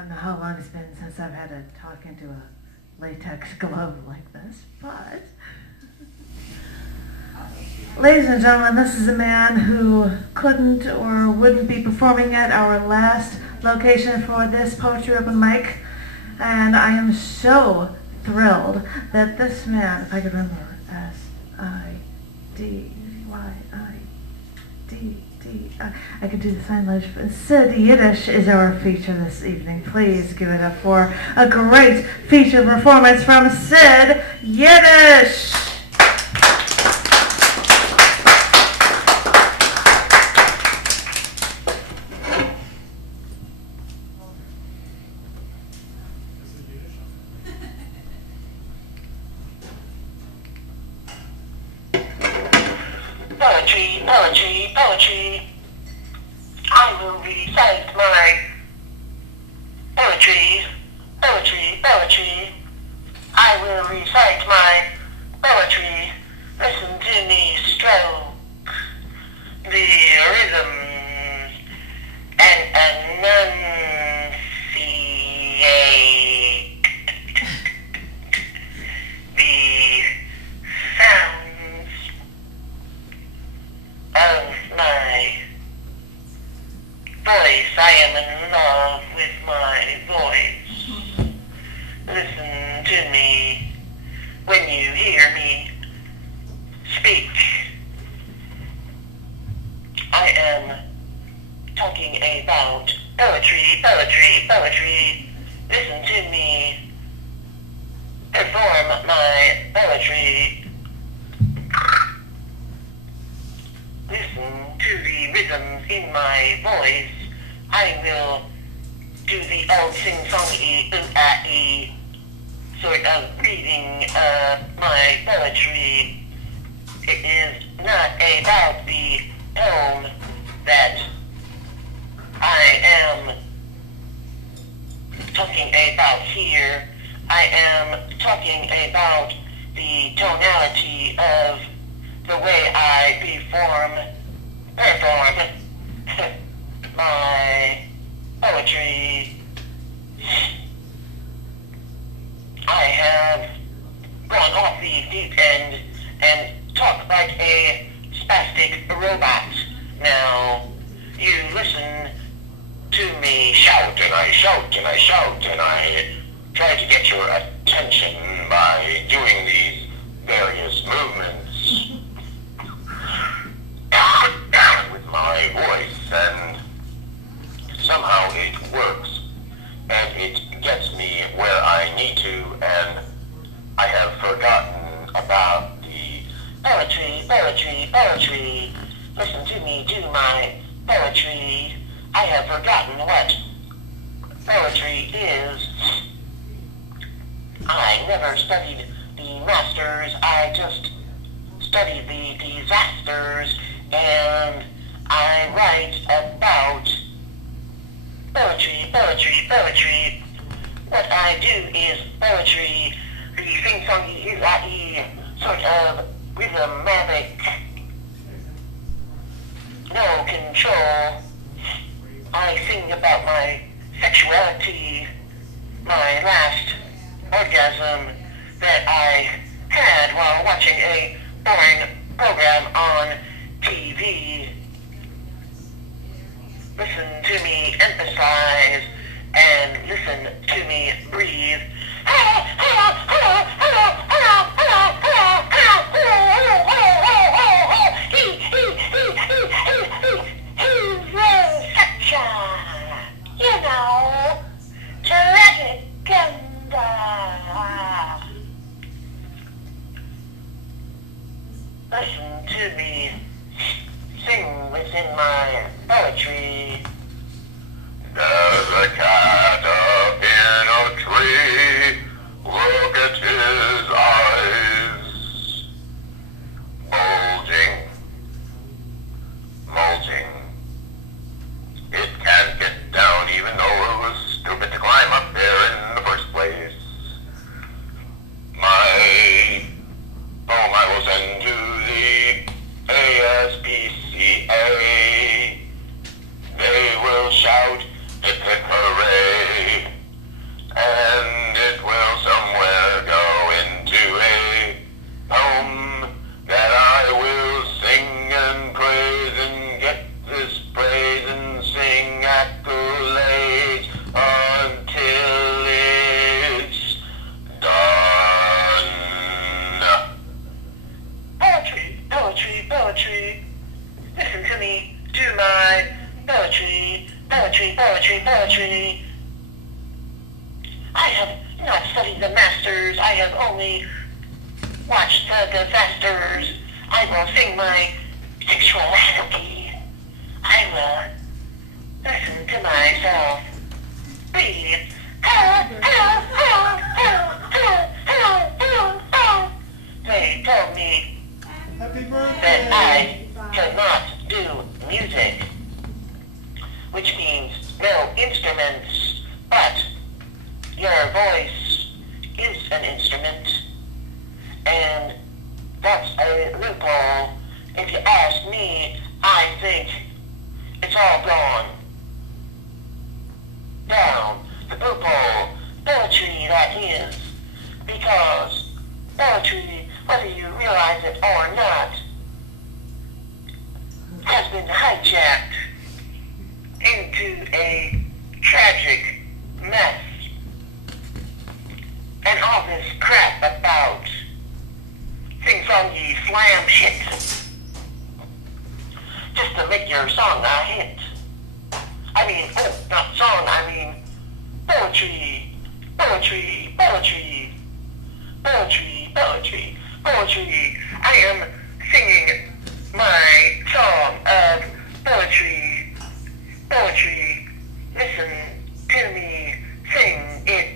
don't know how long it's been since I've had to talk into a latex glove like this, but ladies and gentlemen, this is a man who couldn't or wouldn't be performing at our last location for this poetry open mic, and I am so thrilled that this man, if I could remember, S-I-D-Y-I-D-D, I could do the sign language. Sid Yiddish is our feature this evening. Please give it up for a great feature performance from Sid Yiddish. Poetry, poetry, poetry. I will recite my poetry, poetry, poetry. I will recite my poetry. Listen to me stroke the rhythm and enunciate the sounds of my voice. I am in love with my voice. Listen to me when you hear me speak. I am talking about poetry, poetry, poetry. Listen to me perform my poetry. Listen to the rhythms in my voice. I will do the old sing-songy ooh-ah-ee sort of reading my poetry. It is not about the poem that I am talking about here. I am talking about the tonality of the way I perform my poetry. I have gone off the deep end and talk like a spastic robot. Now, you listen to me shout and I shout and I shout and I try to get your attention by doing these various movements with my voice, and somehow it works and it gets me where I need to, and I have forgotten about the poetry, poetry, poetry. Listen to me do my poetry. I have forgotten what poetry is. I never studied the masters, I just studied the disasters, and I write about poetry, poetry, poetry. What I do is poetry, the sing-songy, sort of rhythmatic, no control. I sing about my sexuality, my last orgasm that I had while watching a boring program on TV. Listen to me emphasize and listen to me breathe. Hello, hello, hello, hello, hello, hello, hello, hello, he's such a, terrific and listen to me sing within my poetry. There's a cat up in a tree, look at his eyes, bulging, bulging. It can't get down even though it was stupid to climb up there in the first place. My poem I will send to the ASPCA. They will shout, hip hip hooray. disasters. I will sing my sexuality. I will listen to myself. Breathe. They told me that I cannot do music, which means no instruments, but your voice is an instrument, and that's a loophole. If you ask me, I think it's all gone down the loophole. Poetry, that is, because poetry, whether you realize it or not, has been hijacked into a tragic mess. And all this crap about sing song ye slam hit, just to make your song a hit. I mean, oh, not song, I mean poetry, poetry, poetry, poetry, poetry, poetry. I am singing my song of poetry, poetry. Listen to me sing it.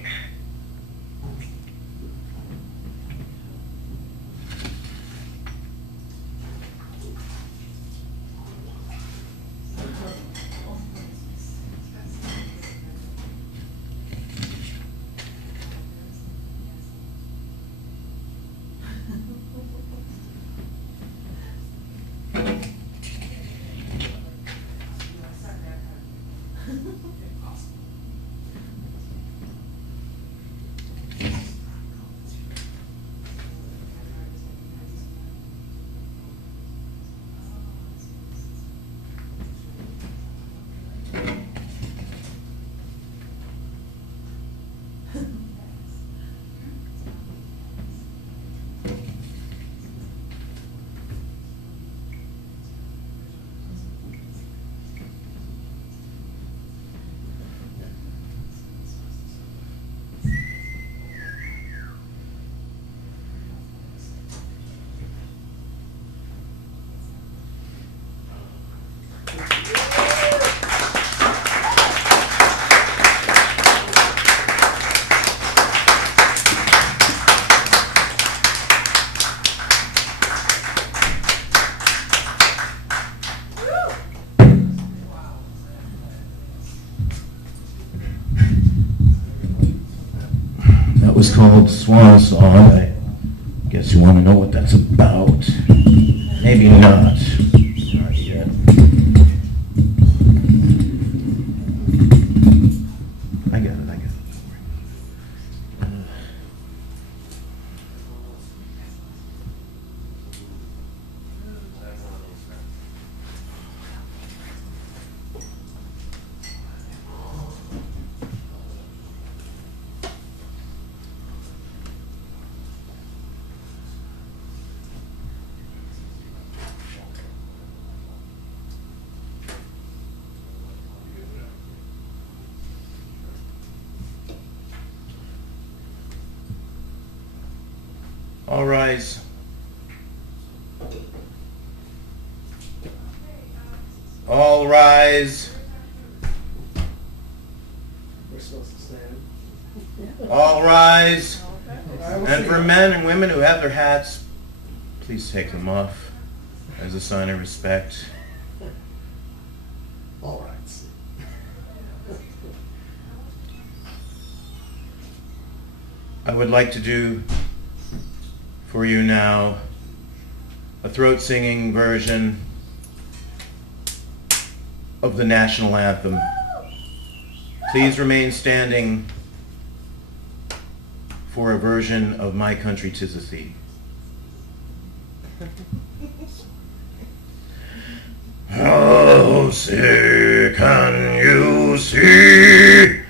Was called Swan Song. I guess you want to know what that's about. Maybe not. Not yet. I got it. All rise. All rise. We're supposed to stand. All rise. And for men and women who have their hats, please take them off as a sign of respect. All right. I would like to do for you now a throat singing version of the national anthem. Please remain standing for a version of My Country 'Tis a Thee. Oh, say, can you see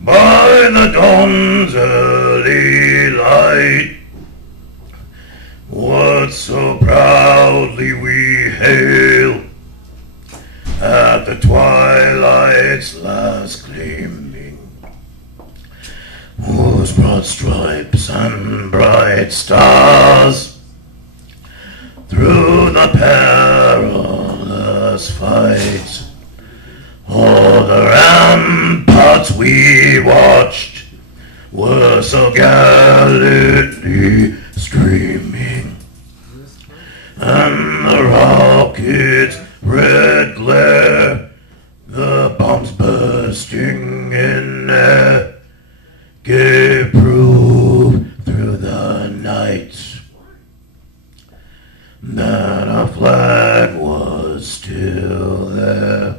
by the dawn's early light what so proudly we hail at the twilight's last gleaming, whose broad stripes and bright stars through the perilous fight. All the ramparts we watched were so gallantly streaming, and the rockets' red glare, the bombs bursting in air, gave proof through the night that our flag was still there.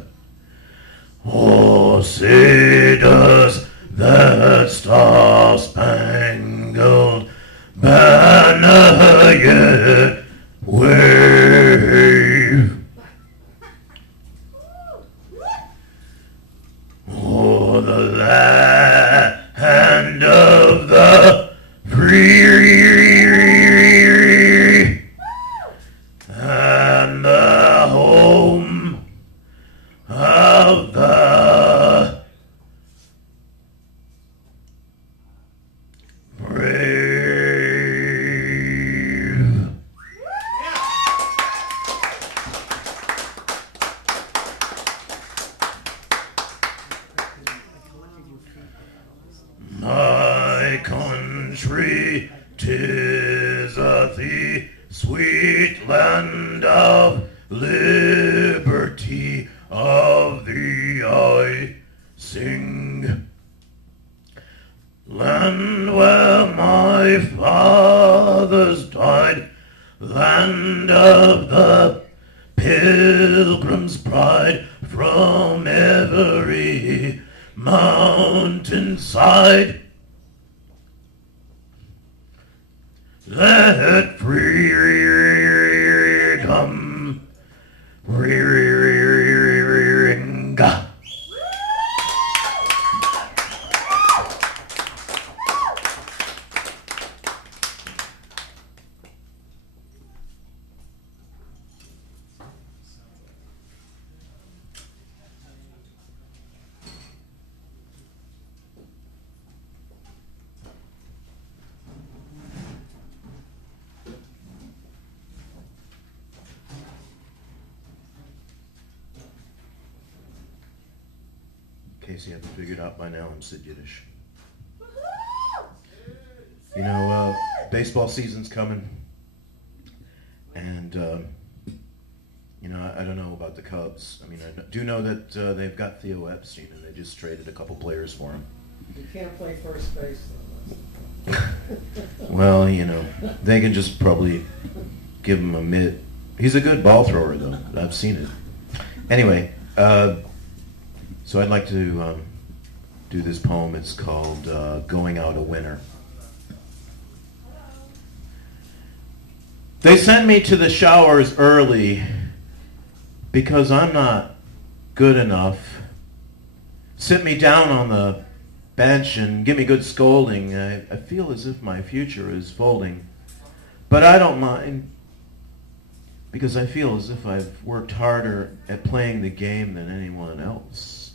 Oh, say does that star-spangled banner yet wave? Oh, the land of the free and the home of the brave. My country, 'tis the sweet land of liberty, of thee I sing. Land where my fathers died, land of the pilgrim's pride, from every mountainside. Let freedom ring. In case you haven't figured out by now, I'm Sid Yiddish. You know, baseball season's coming, and you know, I don't know about the Cubs. I mean, I do know that they've got Theo Epstein, and they just traded a couple players for him. You can't play first base, though. Well, you know, they can just probably give him a mitt. He's a good ball thrower, though. I've seen it. Anyway, so I'd like to do this poem. It's called Going Out a Winner. They send me to the showers early because I'm not good enough. Sit me down on the bench and give me good scolding. I feel as if my future is folding. But I don't mind, because I feel as if I've worked harder at playing the game than anyone else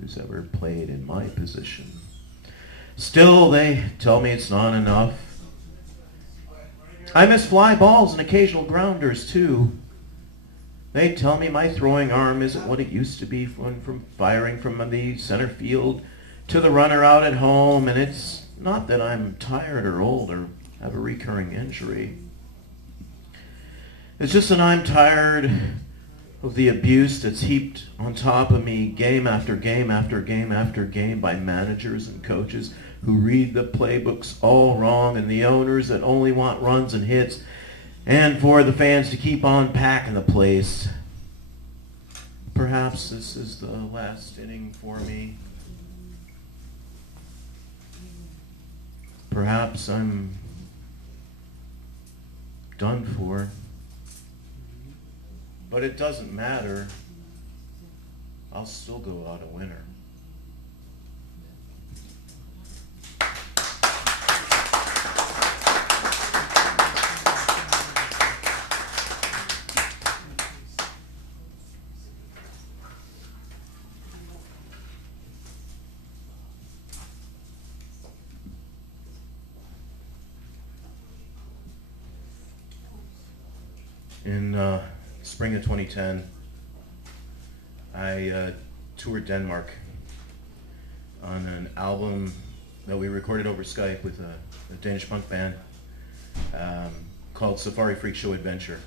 who's ever played in my position. Still, they tell me it's not enough. I miss fly balls and occasional grounders, too. They tell me my throwing arm isn't what it used to be from firing from the center field to the runner out at home, and it's not that I'm tired or old or have a recurring injury. It's just that I'm tired of the abuse that's heaped on top of me game after game after game after game by managers and coaches who read the playbooks all wrong, and the owners that only want runs and hits, and for the fans to keep on packing the place. Perhaps this is the last inning for me. Perhaps I'm done for. But it doesn't matter. I'll still go out a winner. In spring of 2010, I toured Denmark on an album that we recorded over Skype with a Danish punk band called Safari Freak Show Adventure.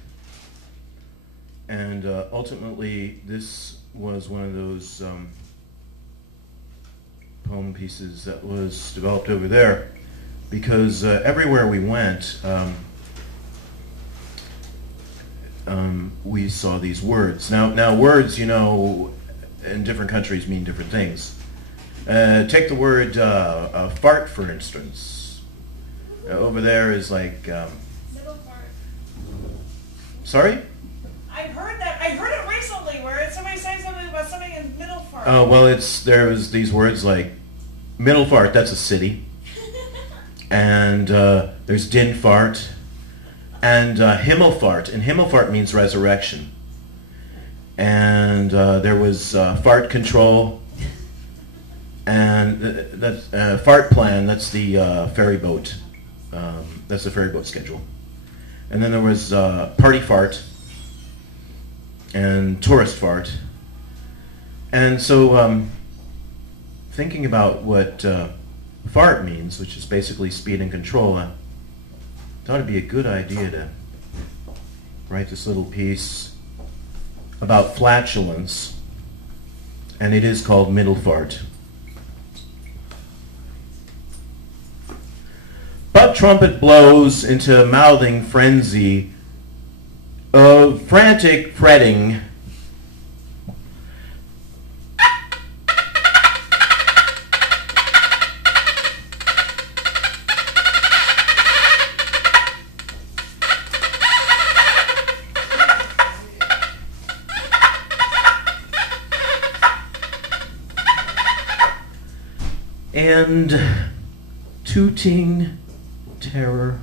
And ultimately, this was one of those poem pieces that was developed over there, because everywhere we went, we saw these words. Now words, you know, in different countries mean different things. Take the word fart, for instance. Over there is like... Middle fart. Sorry? I've heard that. I heard it recently where somebody saying something about something in middle fart. Oh, well, there was these words like middle fart, that's a city. And there's din fart. And himmelfart, and himmelfart means resurrection. And there was fart control, and that's fart plan. That's the ferry boat. That's the ferry boat schedule. And then there was party fart and tourist fart. And so, thinking about what fart means, which is basically speed and control, I thought it'd be a good idea to write this little piece about flatulence, and it is called Middle Fart. Butt trumpet blows into mouthing frenzy of frantic fretting. And tooting terror.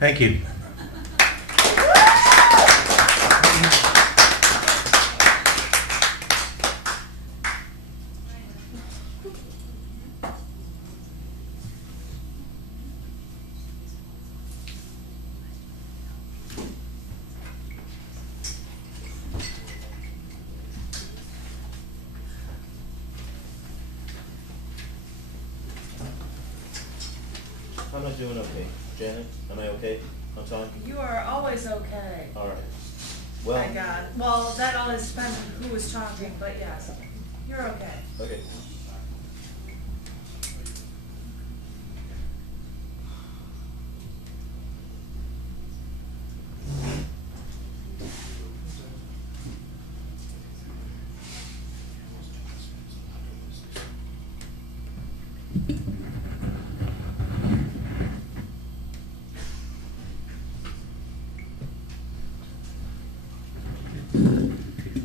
Thank you. Am I doing okay? Janet, am I okay? I'm sorry? You are always okay. All right. Well, My God. Well, that always depends on who was talking, but yes, you're okay. okay.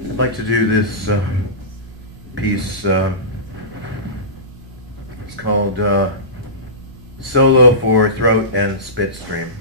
I'd like to do this piece. It's called Solo for Throat and Spit Stream.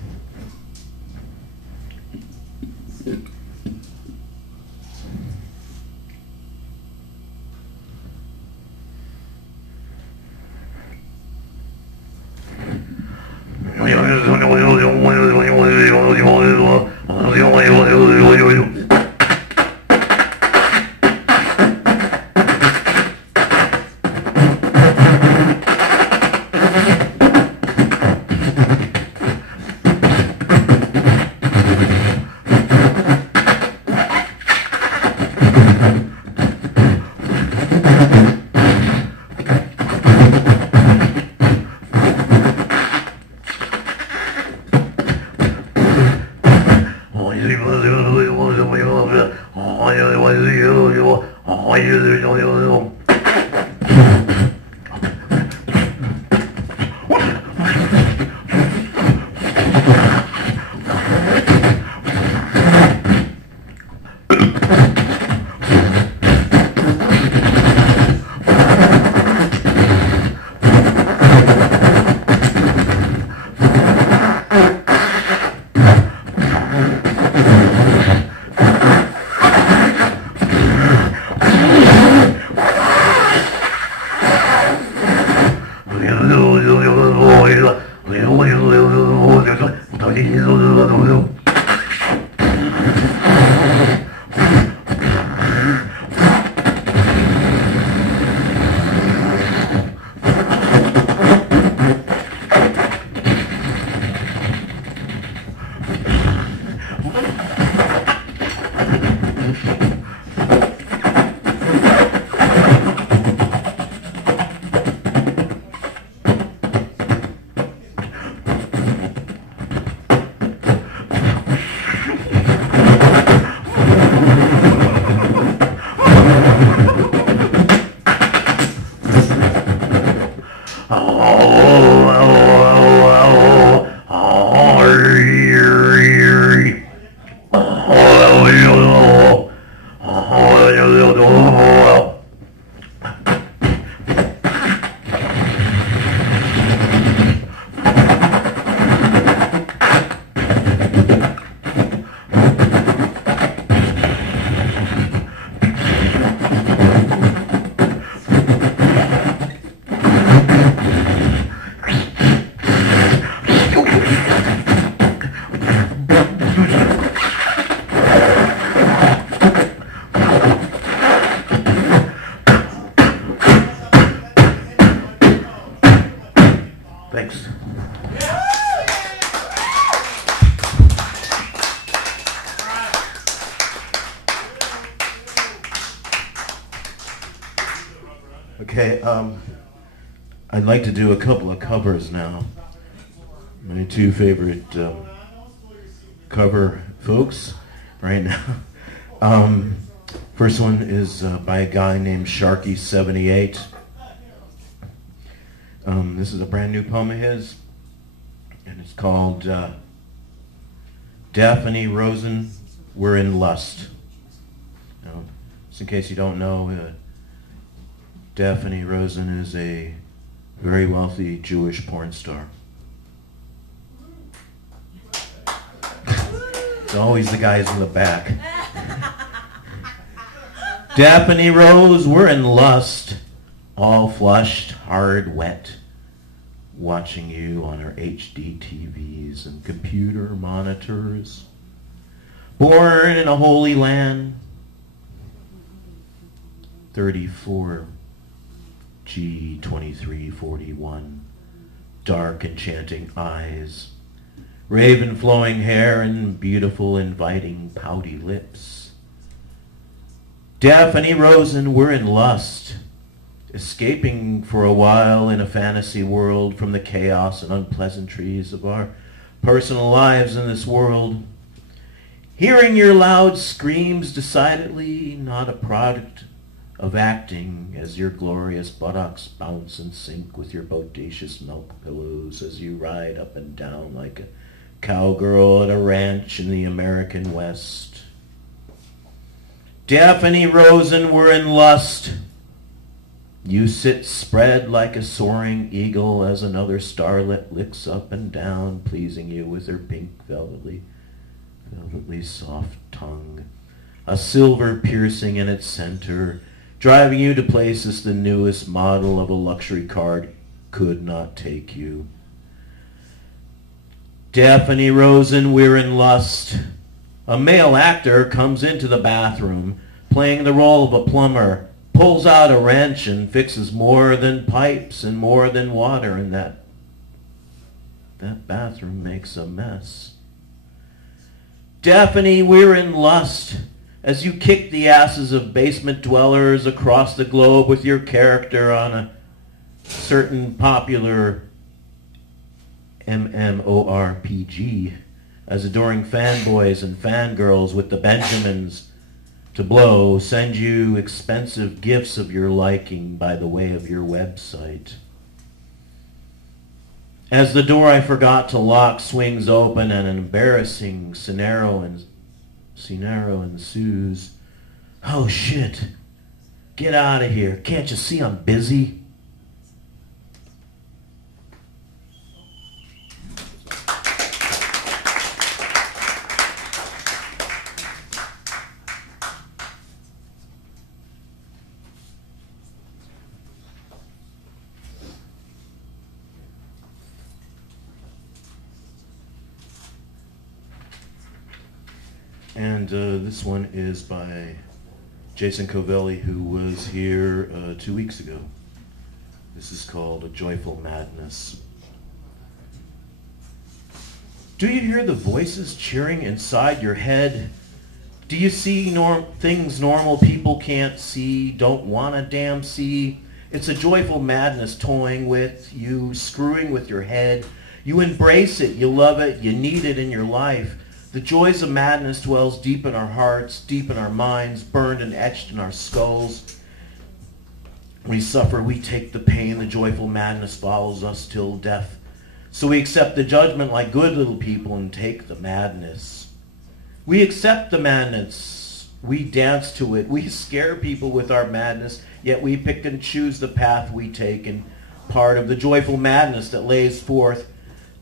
Thanks. Okay, I'd like to do a couple of covers now. My two favorite cover folks right now. First one is by a guy named Sharky78. This is a brand new poem of his, and it's called Daphne Rosen, We're in Lust. Now, just in case you don't know, Daphne Rosen is a very wealthy Jewish porn star. It's always the guys in the back. Daphne Rose, we're in lust, all flushed, hard, wet, watching you on our HD TVs and computer monitors. Born in a holy land, 34 G2341, dark enchanting eyes, raven flowing hair and beautiful inviting pouty lips. Daphne Rosen, we're in lust, escaping for a while in a fantasy world from the chaos and unpleasantries of our personal lives in this world. Hearing your loud screams, decidedly not a product of acting, as your glorious buttocks bounce and sink with your bodacious milk pillows as you ride up and down like a cowgirl at a ranch in the American West. Daphne Rosen, we're in lust. You sit spread like a soaring eagle as another starlet licks up and down, pleasing you with her pink velvetly soft tongue, a silver piercing in its center, driving you to places the newest model of a luxury car could not take you. Daphne Rosen, we're in lust. A male actor comes into the bathroom, playing the role of a plumber, pulls out a wrench and fixes more than pipes and more than water, and that bathroom makes a mess. Daphne, we're in lust, as you kick the asses of basement dwellers across the globe with your character on a certain popular MMORPG, as adoring fanboys and fangirls with the Benjamins to blow, send you expensive gifts of your liking by the way of your website. As the door I forgot to lock swings open and an embarrassing scenario ensues. Oh shit, get out of here. Can't you see I'm busy? And this one is by Jason Covelli, who was here 2 weeks ago. This is called A Joyful Madness. Do you hear the voices cheering inside your head? Do you see things normal people can't see, don't want to damn see? It's a joyful madness toying with you, screwing with your head. You embrace it, you love it, you need it in your life. The joys of madness dwells deep in our hearts, deep in our minds, burned and etched in our skulls. We suffer, we take the pain, the joyful madness follows us till death. So we accept the judgment like good little people and take the madness. We accept the madness, we dance to it, we scare people with our madness, yet we pick and choose the path we take, and part of the joyful madness that lays forth.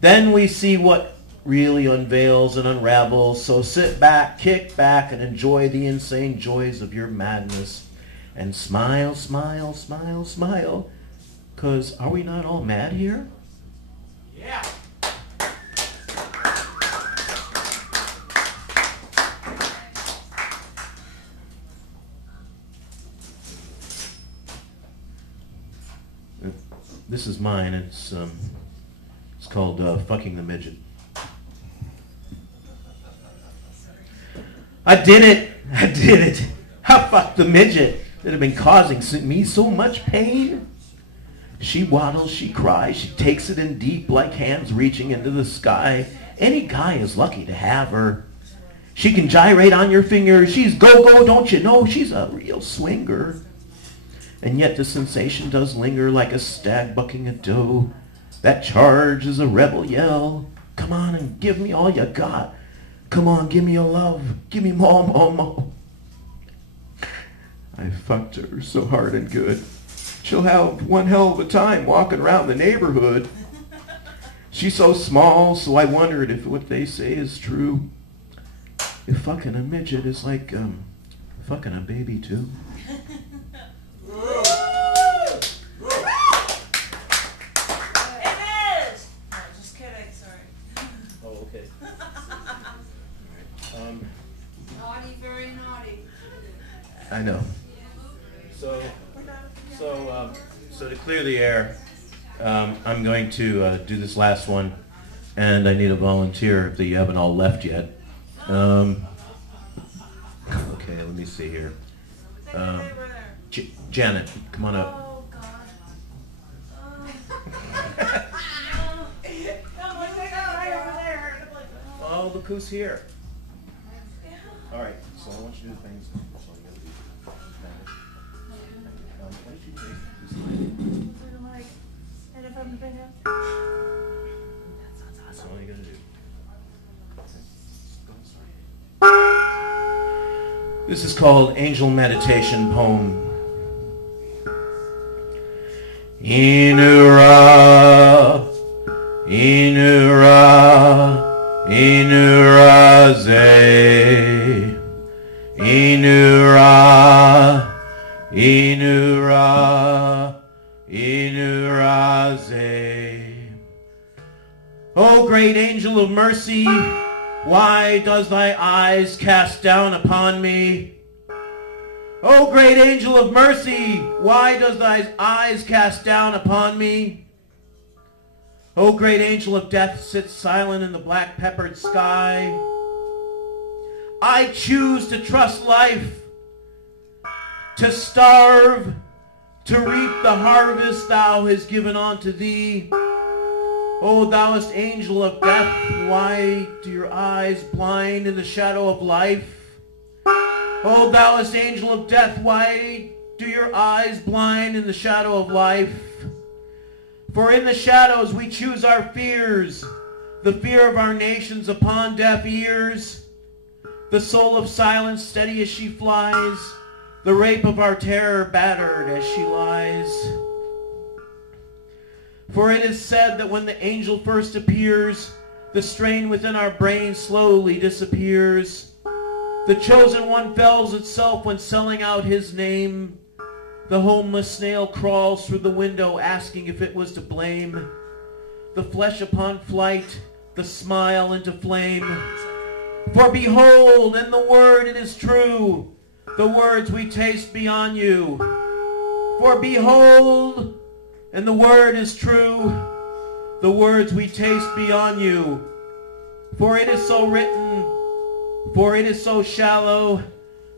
Then we see what really unveils and unravels. So sit back, kick back, and enjoy the insane joys of your madness. And smile, smile, smile, smile. 'Cause are we not all mad here? Yeah. This is mine. It's called Fucking the Midget. I did it! I fucked the midget that had been causing me so much pain. She waddles, she cries, she takes it in deep like hands reaching into the sky. Any guy is lucky to have her. She can gyrate on your finger. She's go-go, don't you know? She's a real swinger. And yet the sensation does linger like a stag bucking a doe. That charge is a rebel yell. Come on and give me all you got. Come on, give me your love. Give me more, more, more. I fucked her so hard and good. She'll have one hell of a time walking around the neighborhood. She's so small, so I wondered if what they say is true. If fucking a midget is like fucking a baby too. Naughty, very naughty. I know. So to clear the air, I'm going to do this last one, and I need a volunteer if you haven't all left yet. Okay, let me see here. Janet, come on up. Oh, God. Oh, look who's here. All right, so I want you to do things. Why don't you take this That's all you gotta do. This is called Angel Meditation Poem. Inura, Inura, Inuraze, Inura, Inura, Inuraze. O great angel of mercy, why does thy eyes cast down upon me? O great angel of mercy, why does thy eyes cast down upon me? O great angel of death, sit silent in the black peppered sky. I choose to trust life, to starve, to reap the harvest thou hast given unto thee. O thouest angel of death, why do your eyes blind in the shadow of life? O thouest angel of death, why do your eyes blind in the shadow of life? For in the shadows we choose our fears, the fear of our nations upon deaf ears, the soul of silence steady as she flies, the rape of our terror battered as she lies. For it is said that when the angel first appears, the strain within our brain slowly disappears. The chosen one fells itself when selling out his name. The homeless snail crawls through the window asking if it was to blame. The flesh upon flight, the smile into flame. For behold, in the word it is true, the words we taste beyond you. For behold, and the word is true, the words we taste beyond you. For it is so written, for it is so shallow,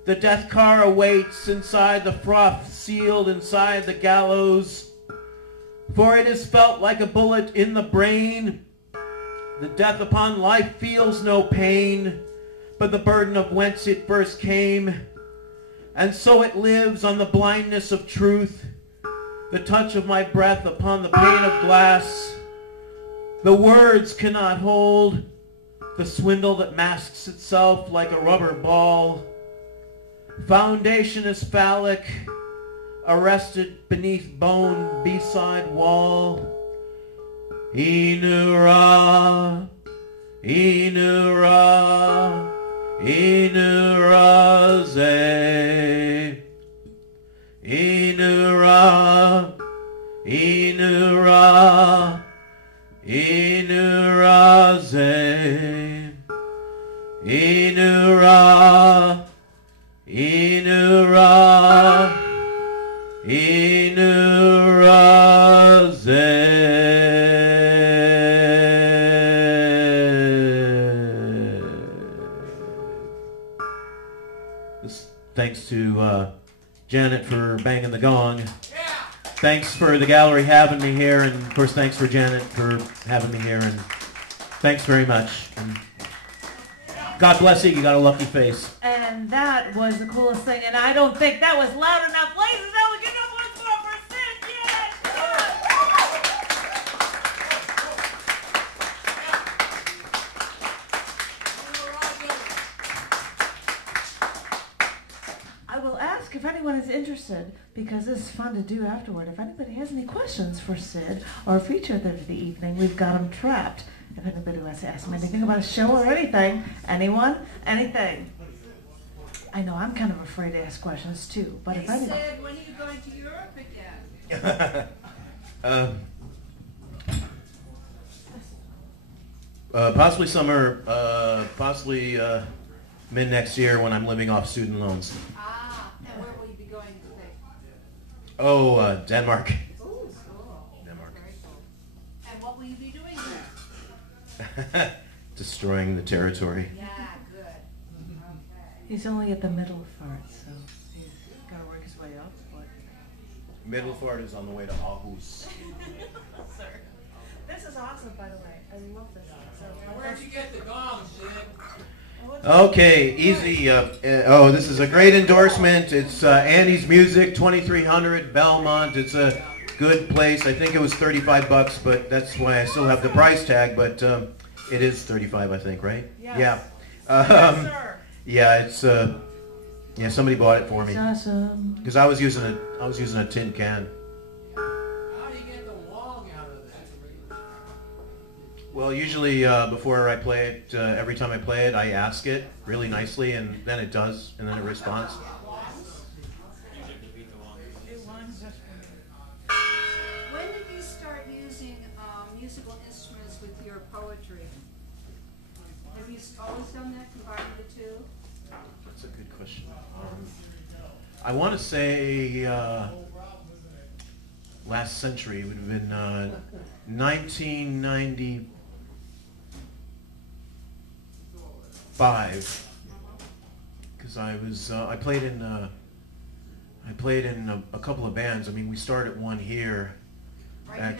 the death car awaits inside the froth sealed inside the gallows. For it is felt like a bullet in the brain. The death upon life feels no pain, but the burden of whence it first came. And so it lives on the blindness of truth, the touch of my breath upon the pane of glass. The words cannot hold the swindle that masks itself like a rubber ball. Foundation is phallic, arrested beneath bone beside wall. Inura, Inura, Inuraze. Inura, Inura, Inuraze. Inura, Inura, Inuraze. Thanks to Janet for banging the gong. Thanks for the gallery having me here, and of course thanks for Janet for having me here, and thanks very much. And God bless you, you got a lucky face. And that was the coolest thing, and I don't think that was loud enough. Ladies and gentlemen, give it up once more for Sid Yiddish! I will ask if anyone is interested, because this is fun to do afterward. If anybody has any questions for Sid or a feature there for the evening, we've got him trapped. If anybody wants to ask him anything about a show or anything, anyone, anything. I know I'm kind of afraid to ask questions too, but if anybody... Sid, when are you going to Europe again? Possibly summer, possibly mid next year when I'm living off student loans. Ah, and where will you be going to stay? Oh, Denmark. Ooh, cool. Denmark. Very cool. And what will you be doing there? Destroying the territory. Yeah, good. Okay. He's only at the middle part, so he's got to work his way up. But... Middelfart is on the way to Aarhus. Sir. This is awesome, by the way. I love this. So, Where'd you get the gong, Sid? Okay, easy. This is a great endorsement. It's Andy's Music, 2300 Belmont. It's a good place. I think it was $35, but that's why I still have the price tag. But it is $35, I think, right? Yes. Yeah. Yes, sir. Yeah, it's yeah. Somebody bought it for me It's awesome. because I was using a tin can. How do you get the wong out of that? Well, usually before I play it, every time I play it, I ask it really nicely, and then it does, and then it responds. When did you start using musical instruments with your poetry? Have you always done that, combining the two? That's a good question. I want to say last century. It would have been 1995, because I played in a couple of bands. I mean, we started one here. Right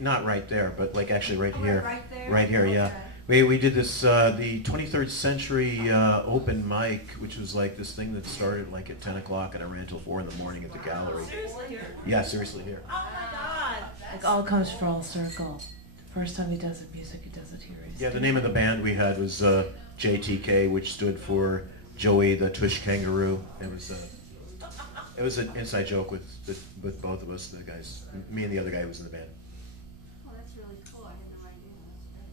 Not right there, but like actually right here. Right there? Right here, yeah. Okay. We did this, the 23rd Century open mic, which was like this thing that started like at 10 o'clock and I ran till 4 in the morning at the gallery. Seriously here? Yeah, seriously here. Oh my God! Like all comes full circle. First time he does it music, he does it here. Yeah, the name of the band we had was JTK, which stood for Joey the Tush Kangaroo. It was an inside joke with both of us, the guys, me and the other guy who was in the band. Oh, that's really cool. I had no idea. That's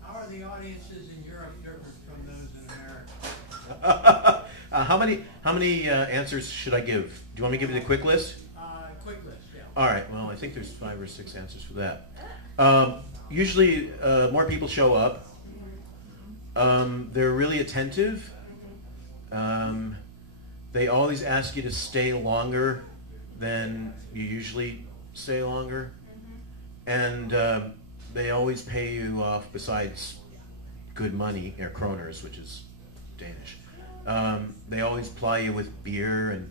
great. How are the audiences in Europe different from those in America? How many answers should I give? Do you want me to give you the quick list? Quick list, yeah. All right. Well, I think there's 5 or 6 answers for that. Usually, more people show up. They're really attentive. They always ask you to stay longer than you usually stay longer, and they always pay you off. Besides good money, or kroners, which is Danish. They always ply you with beer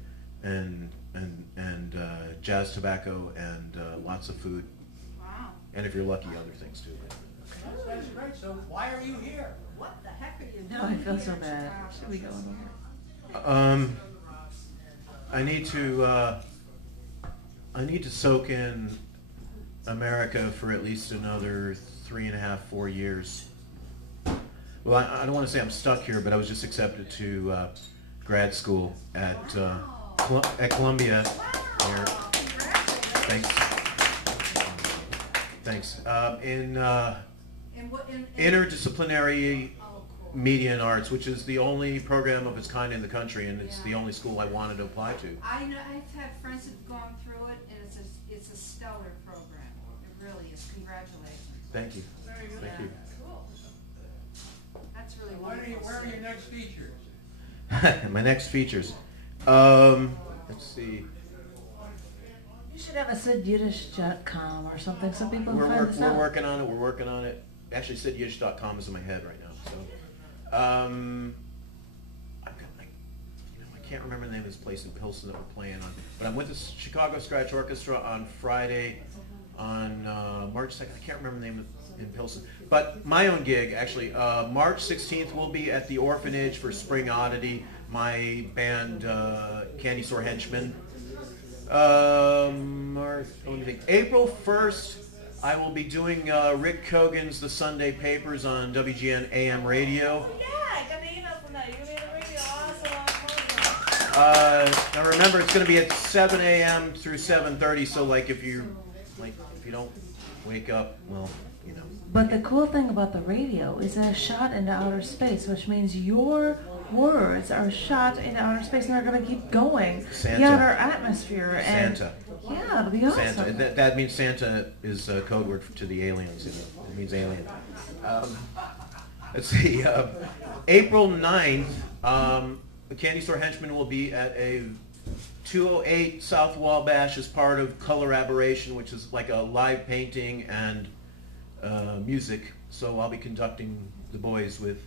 and jazz tobacco and lots of food. Wow. And if you're lucky, other things too. That's great. So why are you here? What the heck are you doing? No, I feel so here in bad. Chicago? Should we go in here? I need to soak in America for at least another 3.5, 4 years. Well, I don't want to say I'm stuck here, but I was just accepted to grad school at Columbia. Here. Thanks. Thanks. In interdisciplinary media and arts, which is the only program of its kind in the country, and it's the only school I wanted to apply to. I know. I've had friends who've gone through it, and it's a stellar program. It really is. Congratulations. Thank you. Very good. Thank you. Cool. That's really Where wonderful. are your next features? My next features. Let's see. You should have a SidYiddish.com or something. Some people We're find this out. working on it. We're working on it. Actually, SidYiddish.com is in my head right now. So, I can't remember the name of this place in Pilsen that we're playing on. But I'm with the Chicago Scratch Orchestra on Friday, on March 2nd. I can't remember the name of in Pilsen. But my own gig, actually, March 16th, we'll be at the Orphanage for Spring Oddity. My band, Candy Store Henchmen. Let me think. April 1st, I will be doing Rick Cogan's The Sunday Papers on WGN AM radio. Yeah, I got an email from that. You're going to be on the radio. Awesome. Now remember, it's going to be at 7 a.m. through 7:30. So if you don't wake up, well, you know. But the cool thing about the radio is a shot into outer space, which means your words are shot into outer space and they're going to keep going Santa. beyond our atmosphere. And Santa. yeah, it'll be awesome. Santa. That means Santa is a code word to the aliens. It means alien. Let's see. April 9th, the Candy Store Henchman will be at a 208 South Wabash as part of Color Aberration, which is like a live painting and music. So I'll be conducting the boys with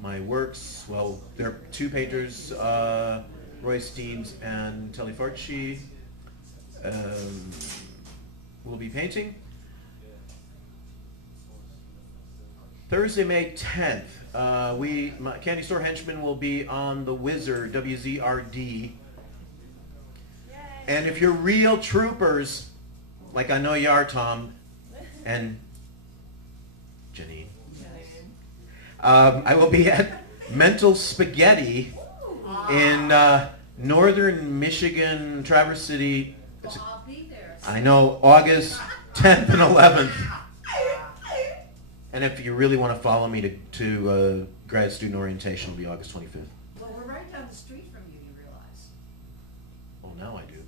my works. Well, there are 2 painters, Roy Steens and Telly Farci. Will be painting. Thursday, May 10th, my Candy Store Henchman will be on The Wizard, WZRD. And if you're real troopers, like I know you are, Tom and Janine, I will be at Mental Spaghetti in northern Michigan, Traverse City. I'll be there. I know, August 10th and 11th. And if you really want to follow me to grad student orientation, it'll be August 25th. Well, we're right down the street from you, you realize. Oh, now I do.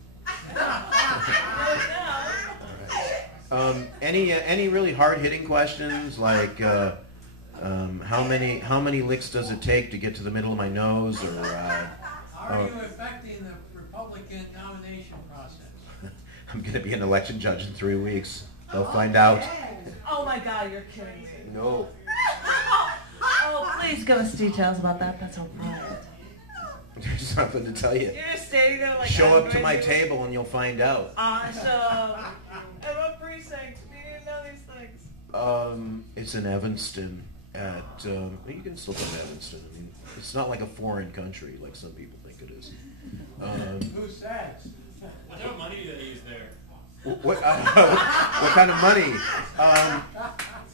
All right. Any really hard-hitting questions, like how many licks does it take to get to the middle of my nose, or How are you affecting the Republican nomination process? I'm going to be an election judge in 3 weeks. They'll find out. Oh my God, you're kidding me. No. Oh, please give us details about that. That's all right. There's nothing to tell you. You're just standing there like, Show I'm up to my ready. table and you'll find out. Awesome. And what precinct? We didn't know these things. It's in Evanston at, you can still go to Evanston. I mean, it's not like a foreign country like some people think it is. Who says? What kind of money do they use there? What kind of money?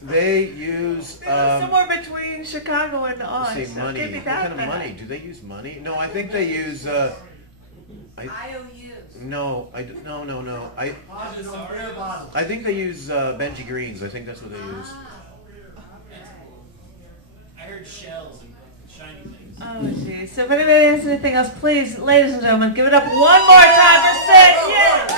They use... somewhere between Chicago and Oz. say So money. it can't be What that kind of bad. money? Do they use money? No, I think they use... IOUs. No. Deposit on beer bottles. I think they use Benji Greens. I think that's what they use. I heard shells and shiny things. Oh, geez. So if anybody has anything else, please, ladies and gentlemen, give it up one more time for Sid Yiddish.